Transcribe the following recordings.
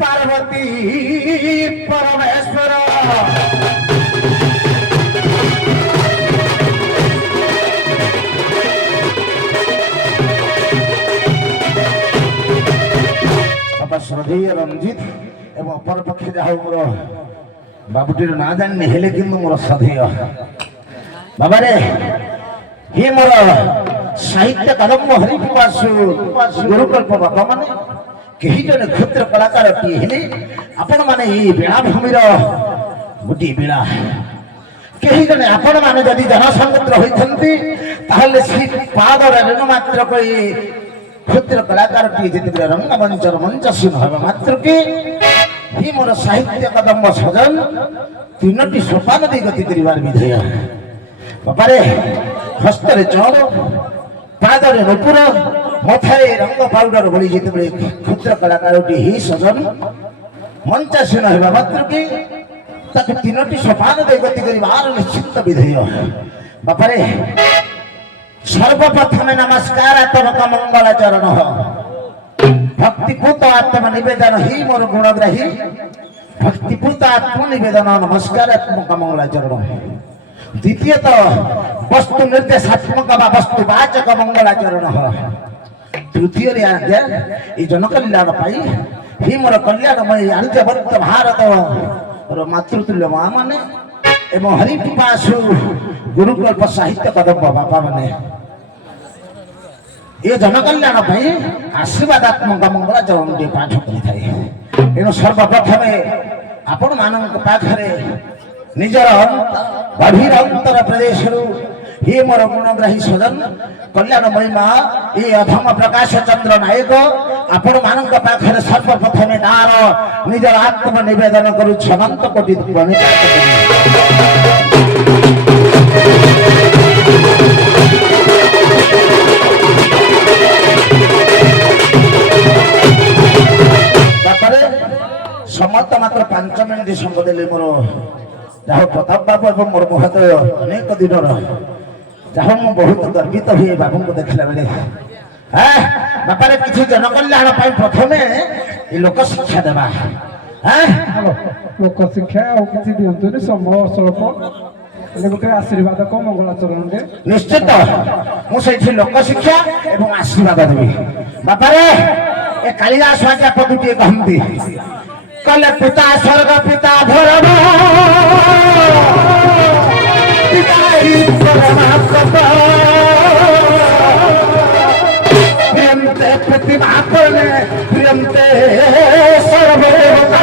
पार्वती परमेश्वर श्रद्धेय रंजित एवं अपर पक्षे जहा मोर बाबूटीर ना जानी हेले कि मोर श्रद्धेय बाबा रे हे मोर साहित्य कदम हरिप्रकाश गुरुकल्प बाबा माने कही जन क्षुद्र कलाकार हेले आपण माने ये बेलाभूमि गोटे बेला कही जन आपण माने जदि जनसमुद्र होइथंती ताहले से पाद रेणु मात्र कोई क्षुद्र कलाकार जिते रंगमंचर मंचसीन हवा मात्र के ही मोर साहित्य कदम सजन तीनोटी सोपान दे गति करिवार विधेय बापारे हस्तरे चौर पादरे नुपुर मथारे रंग पाउडर भली जिते क्षुद्र कलाकार ही सजन मंचसीन हवा मात्र के ताके तीनोटी सोपान दे गति करिवार निश्चित विधेय बापारे सर्वप्रथमे नमस्कार आत्मक मंगलाचरण भक्तिपूत आत्म निवेदन ही मोर गुणग्राही भक्तिपूत आत्म निवेदन नमस्कार आत्मक मंगलाचरण द्वितीयत वस्तु निर्देशात्मक वस्तुवाचक मंगलाचरण तृतीय आज्ञा ये जनकल्याण पाई ही मोर कल्याणमय आर्यवर्त भारत मातृतुल्य माँ माने एवं हरिप्रकाश गुरुकल्प साहित्य कदम बापा माने ये जनकल्याण आशीर्वादात्मक मंगलाचरण टे पाठ करें तेणु सर्वप्रथम आपण मान पाखे निजर गभीर अंतर प्रदेश हे मोर गुणग्राही सजन कल्याणमयी माँ ये अधम प्रकाश चंद्र नायक आपण मान पाखे सर्वप्रथम तार निजर आत्म निवेदन करू अनंत कोटि समस्त मात्र 5 मिनिट समय देले मोर जहाँ प्रताप बाबू और मोर महोदय अनेक दिन जहाँ मु बहुत गर्वित हुए बाबू को देखला बेले बापारे किसी जनकल्याण प्रथमे लोक शिक्षा देवा लोक शिक्षा और किसी दिंतु समय स्वल्प गोटे आशीर्वाद को मंगलाचरण निश्चित मुझे लोक शिक्षा एवं आशीर्वाद देवी बापारे ए कालिदास वाक्य पदुटे कहती कल पिता स्वर्ग पिता धर्म पिता ही परमात्मा ଛୁଟେ ସର୍ବଦେବତା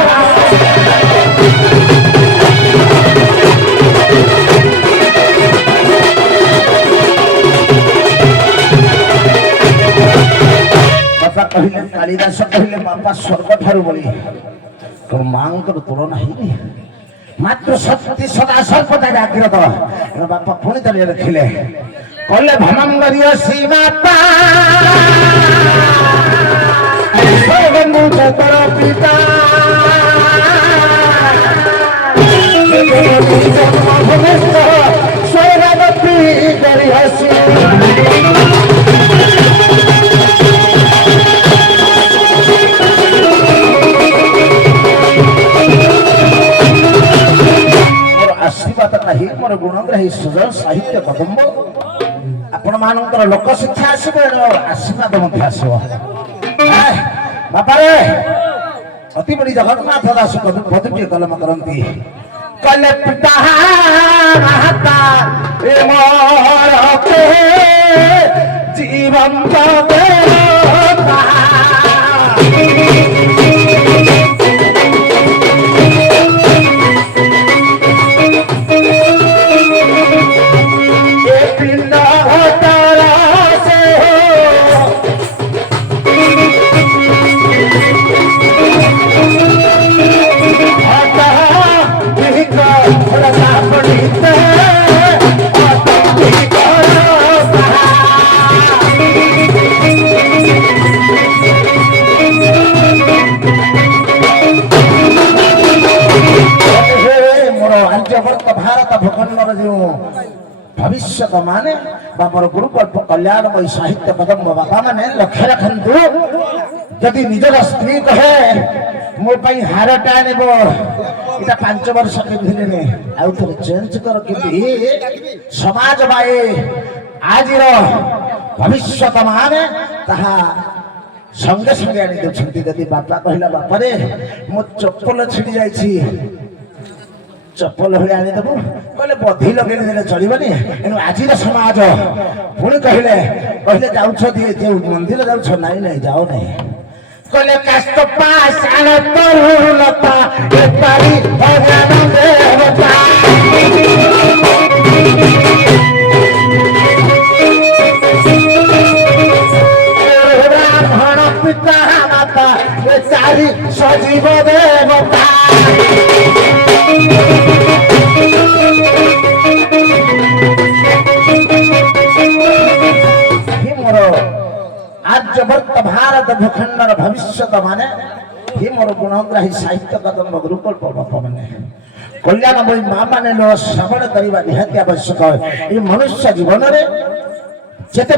ବାପା କହିଲେ କାଳିଦାସ କହିଲେ ବାପା ସ୍ୱର୍ଗ ଠାରୁ ବଳି ତୋର ମାଙ୍କର ତୁଳନା ହେଇନି ମାତ୍ର ଶକ୍ତି ସଦା ସର୍ବଦା ଜାଗ୍ରତ ବାପା ପୁଣି ଥରେ ଲେଖିଲେ କହିଲେ ଭନଙ୍ଗରୀୟ ସୀମାତା ତୋର ପିତା ସ୍ୱର୍ଗବତୀ କରି ହସି आशीर्वाद नहीं मोर गुणग्राही सुजय साहित्य कदम्ब आपण मानकर लोक शिक्षा आसबे आशीर्वाद मध्य आसब बापा रे अति बड़ी जगन्नाथ दास पदवी कलम करती कले पिता माता ए मोर के जीवन देवता भारत भूखंडर जो भविष्य माने बापर गुरुकल्प कल्याणमयी साहित्य कदम बापा माने लक्ष्य रखु जदि निजर स्त्री कहे मो हारटा आनब इटा 5 वर्ष पिंधिले आउ थे चेंज कर कि समाज बाए आज भविष्य माने ताहा संगे संगे आनी दे जदि बापा कहला बापा रे मो चप्पल छिड़ी जाइछि चप्पल भले आनीदेबू कहले बधी लगे चलबनी एणु आज समाज पुणी कहले कहले जाऊछ जो मंदिर जाऊछ नाई नाई जाओ नहीं कहले काष्ट पाषाण तरुलता ए तारी भगवान देवता ब्राह्मण पिता माता ए चारि सजीव देवता आर्यवर्त भारत भूखंडर भविष्य माने ही मोर गुणग्राही साहित्य कदम गुरुकल्प बापा माने कल्याणमयी माँ माने लो श्रवण करवा निहाती आवश्यक ये मनुष्य जीवन में जिते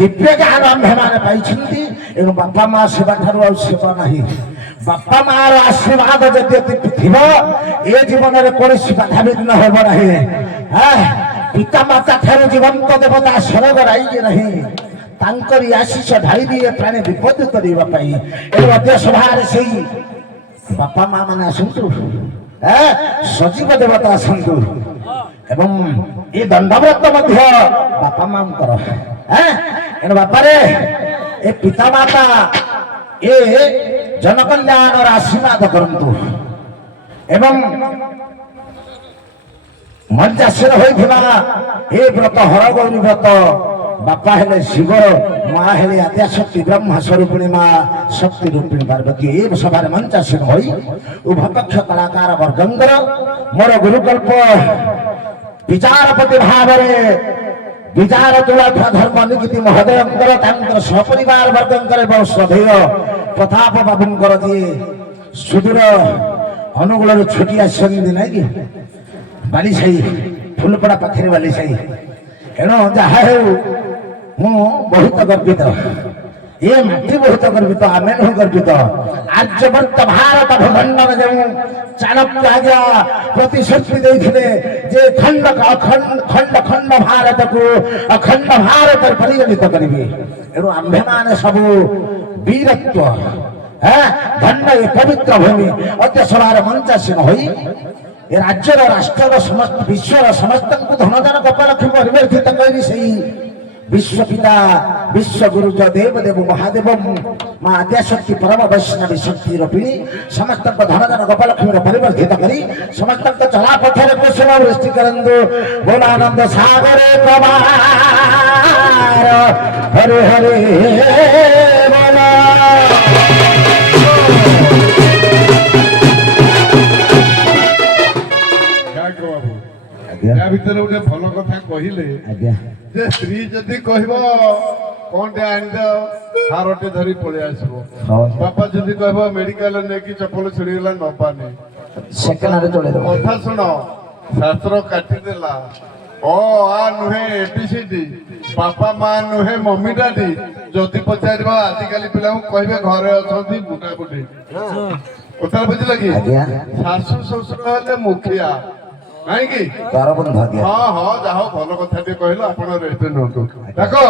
दिव्य ज्ञान आम्भे मैंने पाई एवं बापा माँ सेवा ठारू सेवा नहीं बापा मार आशीर्वाद जदि थी ए जीवन में कौन बाधा विघ्न हम ना पिता माता ठारू जीवंत देवता स्वर्ग राइजे नहीं तांकरी आशीष ढाई दिए प्राणी विपद करने सभार से बापा माँ मैंने आसतु सजीव देवता आसतु एवं ये दंडव्रत बापा माँ बापा रे ए पिता माता ए जनकल्याण आशीर्वाद करंतु एवं मंचासीन होइथिबा ए व्रत हरगौरी व्रत बापा हेले शिव माँ हेले आद्याशक्ति ब्रह्मा स्वरूपिणी माँ शक्ति रूपिणी पार्वती ए सभार मंचासीन होई उभपक्ष कलाकार वर्गंगर मोर गुरुकल्प विचारपति भाव विचार तुला धर्म निकिति महोदयंकर तांकर सपरिवार वर्गंकर एवं श्रद्धेय प्रताप बाबूंकर जी सुदूर अनुगुल छुटी आसती ना कि बालीसाई फुलपड़ा पाखे बालीसाई एणु जहा बहुत गर्वित ये माटी बहुत गर्वित आमे नहीं गर्वित आर्यवर्त भारत भूखंडर जो चाणक्य आज्ञा प्रतिश्रुति देते जे खंड खंड खंड भारत को अखंड भारत परिगणित करेंगे एणु आम्भे माने सबू वीरत्व धन्य पवित्र भूमि अद्य सभार मंचासीन होई ए राज्यर राष्ट्र समस्त विश्वर समस्त धनदान कपालक्ष्मी परिवर्तित करी से विश्वपिता विश्वगुरु च देवदेव महादेव माँ आद्याशक्ति परम वैष्णवी शक्ति रूपिणी समस्त धन धन गोपालक्ष्मी परिवर्तित करी समस्त चला पथर कुसुम वृष्टि करंदु बोलानंद सागरे प्रवार हरे हरे बोला या भितर गोटे भल कथा कहले आज्ञा जे स्त्री जदि कहब कौनटे आनी हारटे धरी पलि आसब बापा जदि कहब मेडिकल नेकी चपल छिड़ीगला नपाने सेकंड चले कथा शुण शास्त्र काटिदेला ओ आ नुहे एबीसीडी बापा माँ नुहे मम्मी डाडी जदि पचार आजिकल पिला कहबे घरे अच्छा बुढ़ा बुढ़ी कथा बुझल कि आज्ञा शाशु शशुर हेले मुखिया नहीं कि तारबंध आज्ञा हाँ हाँ जाओ भल कथा कहल आप रेस्ट नियंतु देखो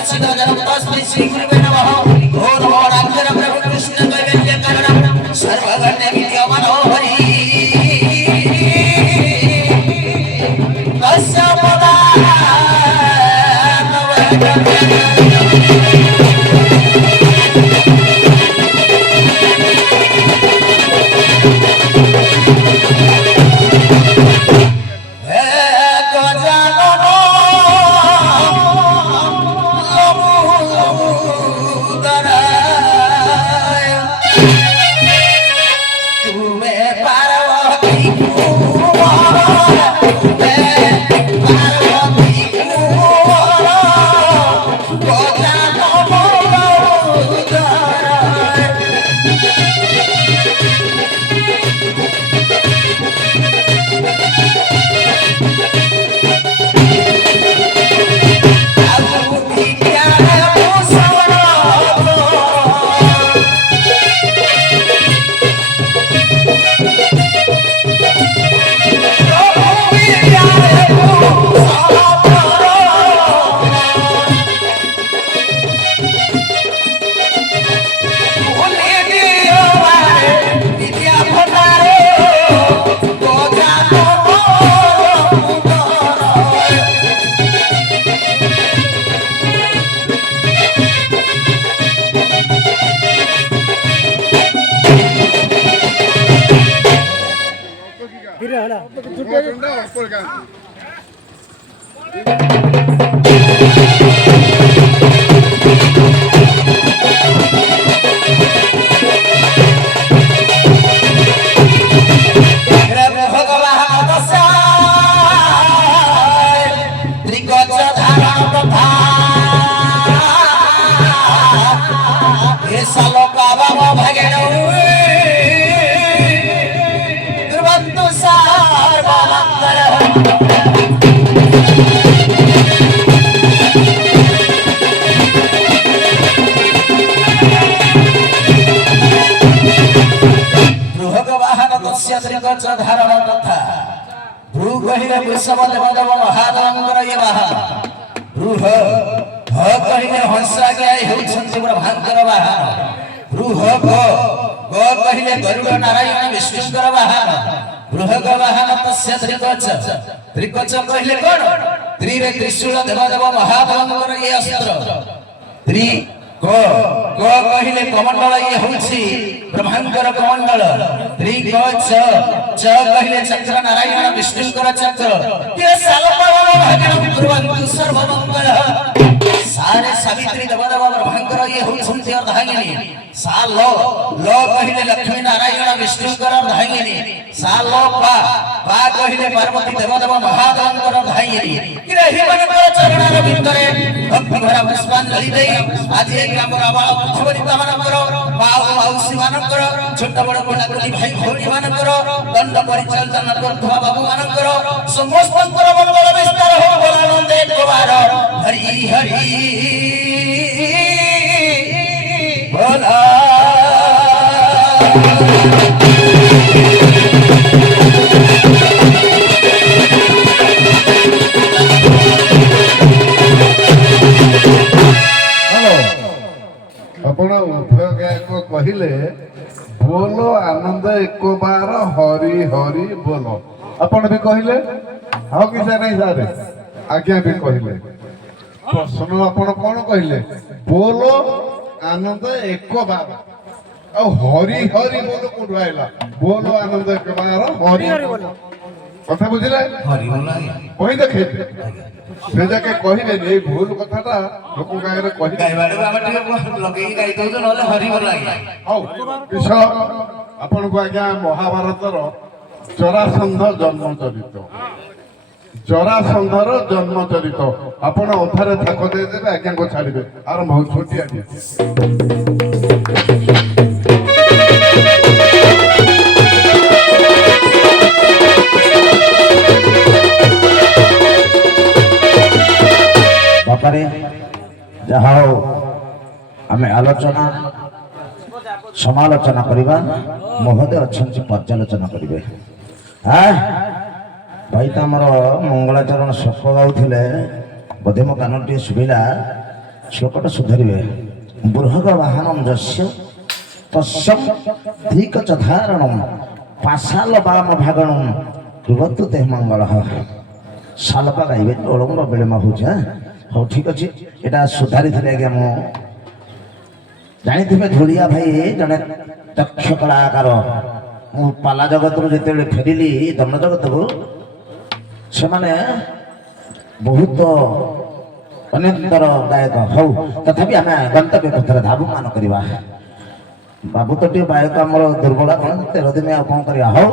दर्शित जन्म तस्मै श्री गुरुवे नमः ओम नमो रामचर प्रभु कृष्ण दैवज्ञ कारणं सर्वगण्य विद्यमानो हरि तस्य पदा धारण तथा भ्रू कहिले वृषभ देवदेव महादेवंकर ये वाहन भ्रूह ह कहिले हंसाज्ञा हेउछन्ति ब्रह्मांकर वाहन भ्रूह ग कहिले गरुड नारायण विष्णुकर वाहन बृहग वाहन तस्य त्रिकच त्रिकच कहिले कोन त्रिरे त्रिशूल देवदेव महादेवंकर ये अस्त्र त्रि क कहिले कमंडल ये होछि ब्रह्मांकर कमंडल त्रि क च कहिले चक्र नारायण विष्णुकर चक्र ये सालपव भाग्यं कुर्वन्तु सर्वमंगल सारे सावित्री देवदेव ब्रह्मांकर ये होछन्ति अर्धांगिनी सा लो कहिले लक्ष्मी नारायण विष्णुकर अर्धांगिनी सा लो पा कहिले पार्वती देवदेव महादेवंकर अर्धांगिनी किरहि मनकर चरण रविंदरे भक्ति भरा पुष्पांजलि देई आज एक ग्रामर आबाळ बुद्धवनिता मानकर माऊ माउसी मानकर छोट बड़ कोलाकुली भाई भौणी मानकर दंड परिचालन करथवा बाबू मानकर समस्तंकर मंगल विस्तार हो बोलानंदे कुमार हरि हरि बोला ଆପଣ ଉଭୟ ଗାୟକ କହିଲେ ବୋଲ ଆନନ୍ଦ ଏକ ବାର ହରି ହରି ବୋଲ ଆପଣ ବି କହିଲେ ଆଉ କିଛି ନାହିଁ ସାରେ ଆଜ୍ଞା ବି କହିଲେ ପ୍ରଶ୍ନ ଆପଣ କଣ କହିଲେ ବୋଲ ଆନନ୍ଦ ଏକ ବାର ଆଉ ହରି ହରି ବୋଲ କୋଉଠୁ ଆଇଲା ବୋଲ ଆନନ୍ଦ ଏକ ବାର ହରି କଥା ବୁଝିଲେ କହି ଦେଖେଇବେ ସେ ଯାକେ କହିବେନି ଏଇ ଭୁଲ କଥାଟା ଲୋକ ଗାଁରେ କହି ହଉ କିଶ ଆପଣଙ୍କୁ ଆଜ୍ଞା ମହାଭାରତର ଜରାସନ୍ଧ ଜନ୍ମ ଚରିତ ଆପଣ ଅଧାରେ ଥାକ ଦେଇଦେବେ ଆଜ୍ଞାଙ୍କୁ ଛାଡ଼ିବେ ଆରମ୍ଭ ହଉ ଛୋଟିଆ ବାପାରେ ଯାହା ହଉ ଆମେ ଆଲୋଚନା ସମାଲୋଚନା କରିବା ମହୋଦୟ ଅଛନ୍ତି ପର୍ଯ୍ୟାଲୋଚନା କରିବେ ଭାଇ ତ ଆମର ମଙ୍ଗଳାଚରଣ ଶୋକ ଗାଉଥିଲେ ବୋଧେ ମୋ କାନ ଟିକେ ଶୁଭିଲା ଶ୍ଲୋକଟା ସୁଧାରିବେ ବୃହଗ ବାହନಂ ଯସ୍ୟ ତସ୍ୟଂ ଧିକଚ ଧାରଣଂ ପାଶାଲ ବାମ ଭାଗଣଂ ପିବତୁ ତେ ମଙ୍ଗଳ। ଶାଲପା ଗାଇବେ ଓଳମ୍ବ ବିଳମ୍ବ ହଉଛି। ହଉ ଠିକ ଅଛି, ଏଇଟା ସୁଧାରିଥିଲେ ଆଜ୍ଞା। ମୁଁ ଜାଣିଥିବେ ଧୂଳିଆ ଭାଇ ଜଣେ ଦକ୍ଷ କଳାକାର। ମୁଁ ପାଲା ଜଗତରୁ ଯେତେବେଳେ ଫେରିଲି ଦଣ୍ଡ ଜଗତରୁ, ସେମାନେ ବହୁତ ଅନେକର ଗାୟକ। ହଉ ତଥାପି ଆମେ ଗନ୍ତବ୍ୟ ପଥରେ ଧାବମାନ କରିବା। ବାବୁ ତ ଟିକେ ଗାୟକ ଆମର ଦୁର୍ବଳ, କଣ 13 ଦିନ ଆଉ କଣ କରିବା। ହଉ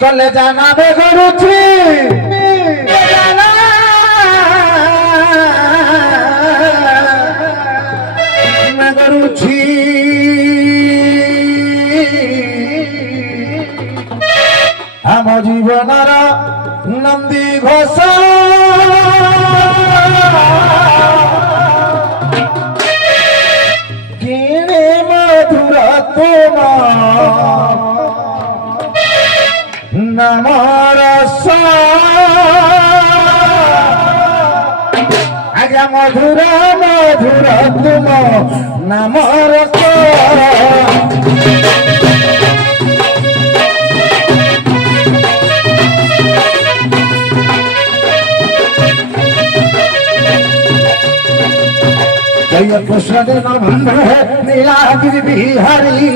କଲେ ଜାନା ବେ କରୁଛି କରୁଛି ଆମ ଜୀବନର ନନ୍ଦୀ ଘୋଷ କିଣେ ମଧୁର ତୁମ ନାମ ରସ। ଆଜ୍ଞା ମଧୁର ମଧୁର ତୁମ ନାମ ରସ। जय कृष्ण दिन बंधु है नीलागिरि बिहारी।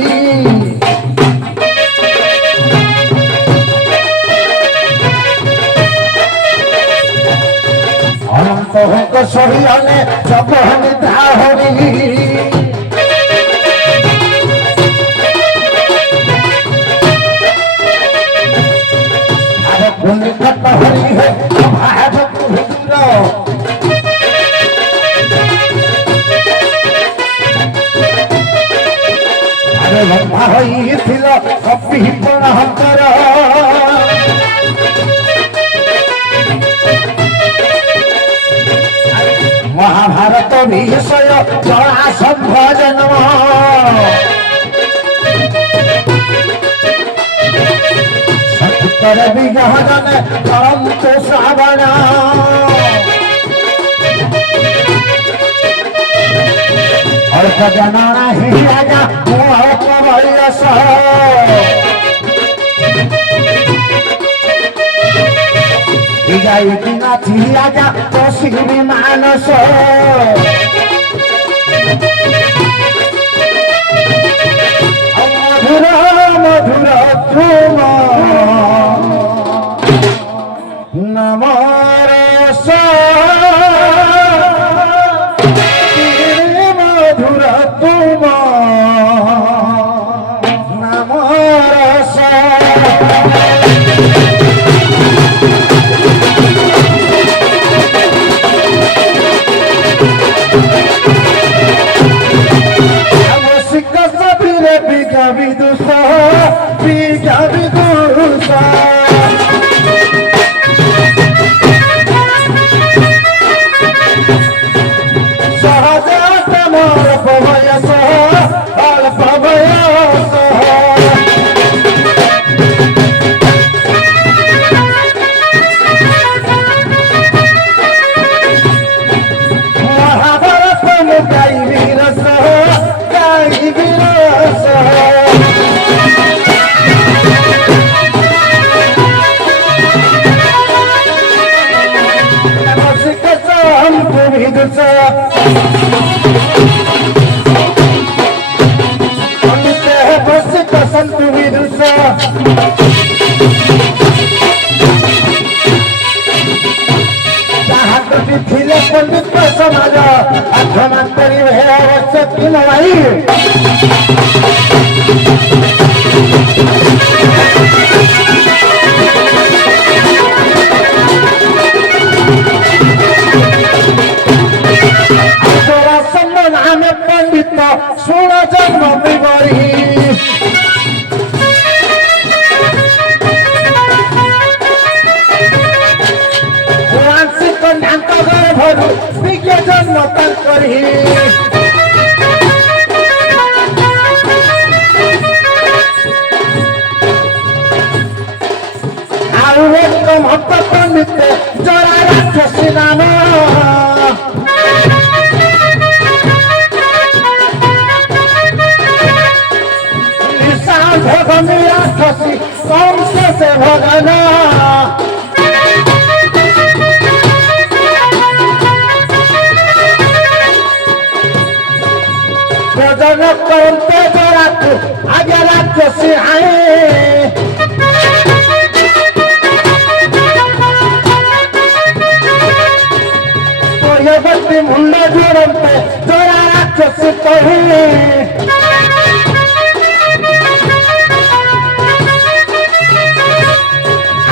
अनंत होक सहियाने जब निद्रा हरि। अरे पुण्य कट हरि है भाज भूर। लम्बा होइथिल कपि पणहतर। महाभारत विषय जरासंध जन्म। सत्तर विग्रह जन परम तो श्रावण। अल्प जनना ही राजा मोह बलियस। गाई की नाची राजा पश्चिमी मानस। मधुर मधुर तुम नम रस। समाज आक्रमण करी अवश्य की लड़ाई। पंडित सुन जन्म बिगड़ी गर्भरू विज्ञ जन्म तक करते जरा आगे राक्षसी आए बत्ती मुंडा जोड़ते जरा राक्षसी कहे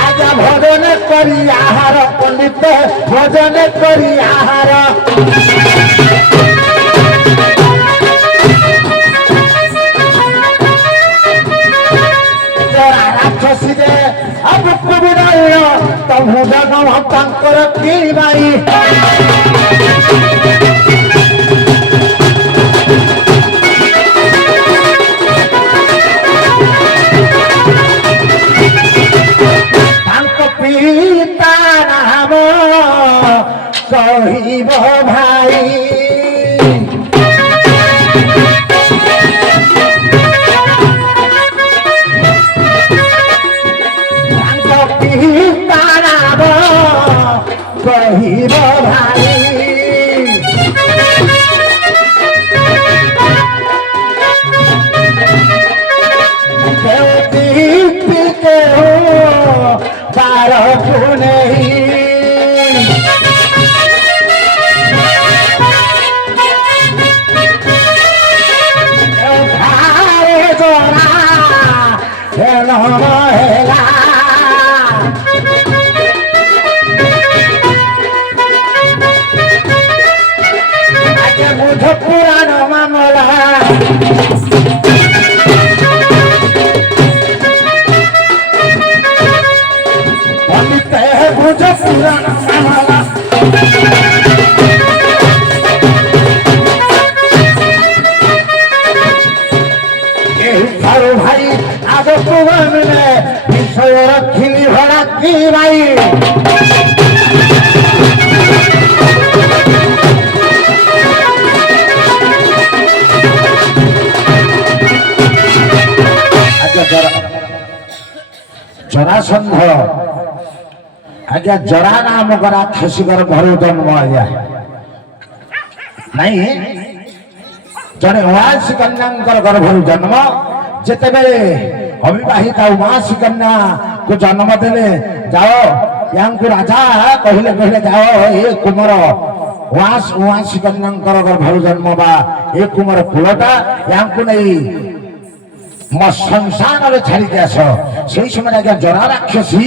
आजा भजन करी आहार पंडित भजन करी आहार जरा राक्षसी दे अब कुबिराय तब भजन भक्तर की बाई पिता नाम कहिब भाई पिता नाम कहिब भाई के हो बारह नहीं भारे जोरा हेला आगे बुझ पुराण मामला बुझ पुराण मामला थारो भाई आज तुम्हें विषय रखिली भरा की भाई जरासंध आज्ञा जरा नाम करा खसीकर घर जन्म आज्ञा नहीं जड़े उमासी कन्या गर्भ जन्म जिते अविवाहिता उमासी कन्या को जन्म देले जाओ या राजा कहले कहले जाओ ये कुमार उमासी कन्या गर्भ जन्म बा ये कुमार कुलटा या नहीं मो संसार छाड़ी आस से समय आज्ञा जरा राक्षसी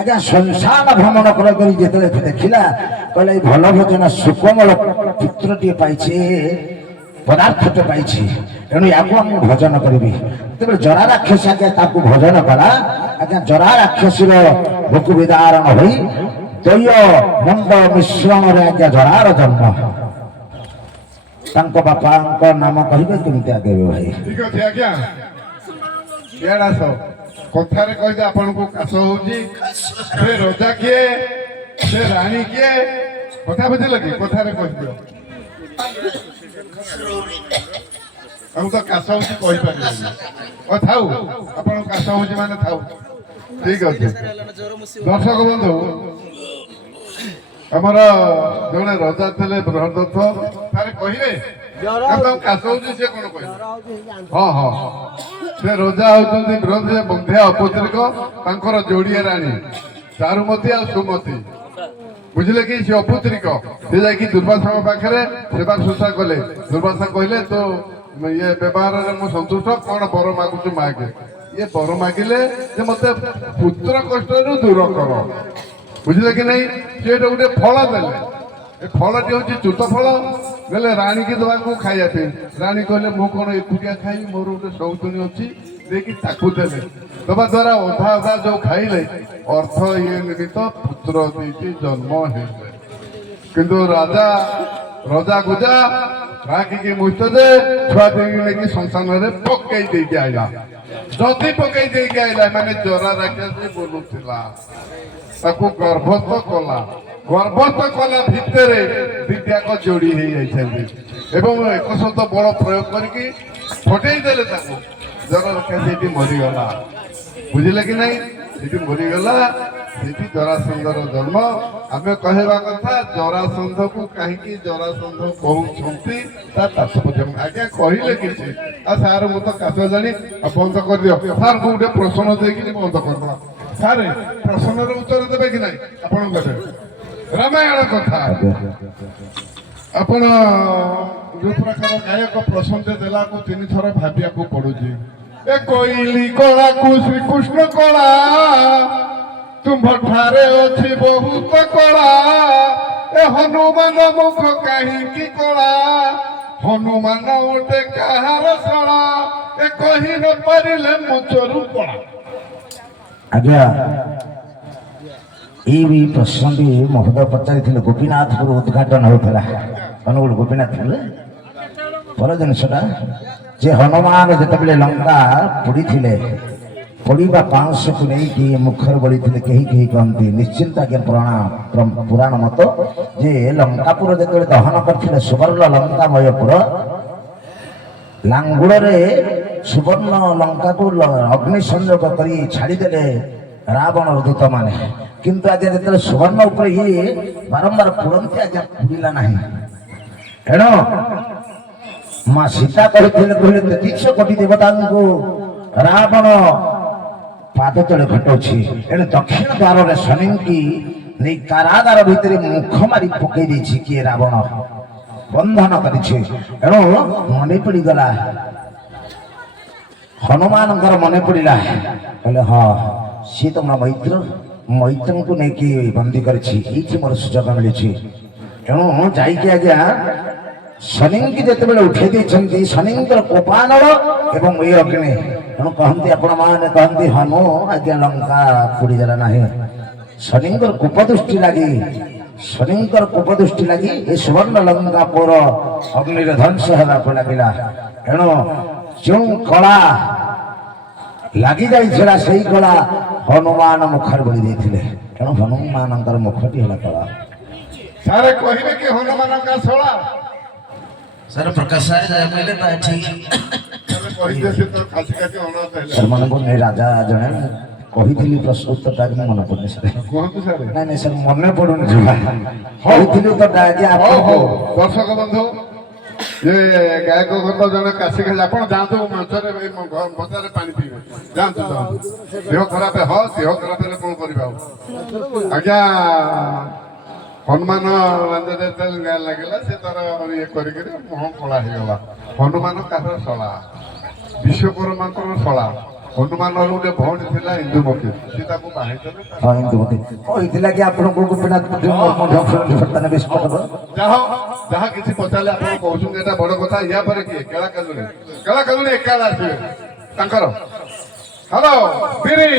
आज्ञा संसार भ्रमण कर देखला कहले भल भोजन सुकोमल पुत्रटी पाई पदार्थटे पाई तेणु या भजन करी तेज जरा राक्षसी आज्ञा भजन कला आज्ञा जरा राक्षसी भोक विदारण हो तैय मुंड मिश्रण आज्ञा जरार जन्म बापा नाम कहे केमती आगे भाई ठीक अच्छे आज्ञा इड़ा सब कथार कही आपन को काश होउची से राजा किए से रानी किए कथा बुझल कि कथार कहि दियो हम तो काश होउची कहि पारि कथाउ आपन काश होउची माने थाउ ठीक अछि दर्शक बंधु हमर जने राजा थले बृहदत्त तारे कहिबे हम काश होउची से कोन कहि हां हां से राजा होउचंदी बृहद बंध्या अपत्रिक तांकर जोड़िया रानी चारुमती आ सुमती बुझले कि से अपत्रिक से जाय कि दुर्वासा पाखरे सेवा सुसा कले दुर्वासा कहले तो ये व्यवहार रे मु संतुष्ट कोन बर मागुछु मागे ये बर मागिले जे मते पुत्र कष्ट रु दूर करो बुझले कि नहीं से गोटे फल देले ए फलटी होची चूत फल देले रानी की दवा को खाइया पे रानी कहले मु कोन एकुटिया खाई मोर गोटे सौतुनी अछि देखि ताकू देले दवा द्वारा ओधा ओधा जो खाइले अर्थ ये निमित्त पुत्र देती जन्म हेले किंतु राजा राजा गुजा राखी की मुस्त दे छुआ देगी कि संसार रे पकई दे के आइला जति पकई दे के आइला माने जरा राक्षसी बोलुथिला ताकू गर्भस्थ कला भितरे विद्या को जोड़ी हो जाइछन्ती एवं एक शब्द बड़ प्रयोग करके फटई देले ताकू जरा राक्षसी मरी गला बुझिले कि नहीं मरी गला ସେଠି ଜରାସନ୍ଧର ଜନ୍ମ। ଆମେ କହିବା କଥା ଜରାସନ୍ଧକୁ କାହିଁକି ଜରାସନ୍ଧ କହୁଛନ୍ତି ତା ତାତ୍ପର୍ଯ୍ୟ ଆଜ୍ଞା କହିଲେ କିଛି। ଆଉ ସାର୍ ମୁଁ ତ କାଶ ଜାଣି ବନ୍ଦ କରିଦିଅ। ସାର୍ କୁ ଗୋଟେ ପ୍ରଶ୍ନ ଦେଇକିରି ବନ୍ଦ କରିଦେବା। ସାର୍ ପ୍ରଶ୍ନର ଉତ୍ତର ଦେବେ କି ନାହିଁ ଆପଣ କହିବେ ରାମାୟଣ କଥା। ଆପଣ ଯୋଉ ପ୍ରକାର ଗାୟକ ପ୍ରସଙ୍ଗ ଦେଲାକୁ 3 ଥର ଭାବିବାକୁ ପଡୁଛି। ଏ କୋଇଲି କଳାକୁ ଶ୍ରୀକୃଷ୍ଣ କଳା ତୁମ୍ଭ ଠାରେ ଅଛି ବହୁତ କଳା। ଏ ହନୁମାନ ମୁଖ କାହିଁକି କଳା ହନୁମାନ ଗୋଟେ କାହାର ଶଳା। ଏ କହି ନ ପାରିଲେ ମୁଚରୁ କଳା। ଆଜ୍ଞା ଏଇ ପ୍ରଶ୍ନଟି ମହୋଦୟ ପଚାରିଥିଲେ ଗୋପୀନାଥପୁର ଉଦ୍ଘାଟନ ହେଉଥିଲା ଅନୁଗୁଳ ଗୋପୀନାଥପୁରରେ। ଭଲ ଜିନିଷଟା ଯେ ହନୁମାନ ଯେତେବେଳେ ଲଙ୍କା ପୋଡ଼ିଥିଲେ ପୋଡ଼ିବା ପାଉଁଶକୁ ନେଇକି ମୁଖରେ ବଳିଥିଲେ କେହି କେହି କହନ୍ତି ନିଶ୍ଚିନ୍ତ ଆଜ୍ଞା ପୁରାଣ ମତ ଯେ ଲଙ୍କାପୁର ଯେତେବେଳେ ଦହନ କରିଥିଲେ ସୁବର୍ଣ୍ଣ ଲଙ୍କାମୟପୁର ଲାଙ୍ଗୁଳରେ ସୁବର୍ଣ୍ଣ ଲଙ୍କାକୁ ଅଗ୍ନି ସଂଯୋଗ କରି ଛାଡ଼ିଦେଲେ ରାବଣର ଦୂତମାନେ। କିନ୍ତୁ ଆଜ୍ଞା ଯେତେବେଳେ ସୁବର୍ଣ୍ଣ ଉପରେ ଇଏ ବାରମ୍ବାର ପୋଡ଼ନ୍ତି ଆଜ୍ଞା ପୋଡ଼ିଲା ନାହିଁ। ଏଣୁ ମା ସୀତା କହିଥିଲେ 33 କୋଟି ଦେବତାଙ୍କୁ ରାବଣ ପାଦ ତଳେ ଘଟଉଛି। ଏଣୁ ଦକ୍ଷିଣ ଦ୍ୱାରରେ ଶନିକି ନେଇ କାରାଗାର ଭିତରେ ମୁଖ ମାରି ପକେଇ ଦେଇଛି କିଏ ରାବଣ ବନ୍ଧନ କରିଛି। ଏଣୁ ମନେ ପଡ଼ିଗଲା ହନୁମାନଙ୍କର ମନେ ପଡ଼ିଲା କହିଲେ ହଁ ସିଏ ତ ମୋ ମୈତ୍ରଙ୍କୁ ନେଇକି ବନ୍ଦୀ କରିଛି ଏଇଠି ମୋର ସୁଯୋଗ ମିଳିଛି। ତେଣୁ ଯାଇକି ଆଜ୍ଞା ଶନିକି ଯେତେବେଳେ ଉଠେଇ ଦେଇଛନ୍ତି ଶନିଙ୍କର କୋପାନଳ ଏବଂ ଏ ଅଗ୍ନି। ତେଣୁ କହନ୍ତି ଆପଣ ମାନେ କହନ୍ତି ହନୁ ଆଜ୍ଞା ଲଙ୍କା ପୋଡ଼ିଦେଲା ନାହିଁ ଶନିଙ୍କର କୋପଦୃଷ୍ଟି ଲାଗି ଏ ସୁବର୍ଣ୍ଣ ଲଙ୍କା ପୋର ଅଗ୍ନିରେ ଧ୍ୱଂସ ହେବାକୁ ଲାଗିଲା। ତେଣୁ ଯେଉଁ କଳା ଲାଗି ଯାଇଥିଲା ସେଇ କଳା ହନୁମାନ ମୁଖରେ ବଳି ଦେଇଥିଲେ। ତେଣୁ ହନୁମାନଙ୍କର ମୁଖଟି ହେଲା କଳା। ସାର୍ କହିବେ କି ହନୁମାନଙ୍କ ଶଳା ସାର୍ ପ୍ରକାଶ ସାର୍ ଯାହା କହିଲେ ତା ଠିକ। କହିଲେ ସେ ତ ଖାସି ଖାସି ଅନାଥ ହେଲେ। ସାର୍ ମନେ ପଡୁନି ରାଜା ଜଣେ କହିଥିଲି ପ୍ରଶ୍ନୋତ୍ତରଟା କିନ୍ତୁ ମନେ ପଡୁନି ସାର୍। କୁହନ୍ତୁ ସାର୍। ନାଇଁ ସାର୍ ମନେ ପଡୁନି କହିଥିଲି ତ ଆଜ୍ଞା ଆପଣଙ୍କୁ। ଦର୍ଶକ ବନ୍ଧୁ ଯେ ଗାୟକ ଘର ଜଣେ କାଶୀ ଖାଲି ଆପଣ ଯାଆନ୍ତୁ ମଞ୍ଚରେ ବଜାରରେ ପାଣି ପିଇବେ ଯାଆନ୍ତୁ ଦେହ ଖରାପ ଦେହ ଖରାପ ହେଲେ କଣ କରିବା ଆଉ। ଆଜ୍ଞା ହନୁମାନ ଯେତେବେଳେ ଲାଗିଲା ସେ ତାର ଇଏ କରିକିରି ମୁହଁ କଳା ହେଇଗଲା। ହନୁମାନ କାହାର ଶଳା ବିଶ୍ୱକର୍ମାଙ୍କର ଶଳା। ହନୁମାନର ଗୋଟେ ଭଉଣୀ ଥିଲା ଇନ୍ଦୁମତୀ ସେ ତାକୁ ବାହାଇଥିଲେ। ହଁ ଇନ୍ଦୁମତୀ କହିଥିଲା କି ଆପଣଙ୍କୁ ଗୋପୀନାଥ ଯାହା କିଛି ପଚାରିଲେ ଆପଣ କହୁଛନ୍ତି ଏଟା ବଡ କଥା। ୟା ପରେ କିଏ କେଳା କାଜୁଳି ଏକା ଆସିବେ ତାଙ୍କର। ହ୍ୟାଲୋ ବିରି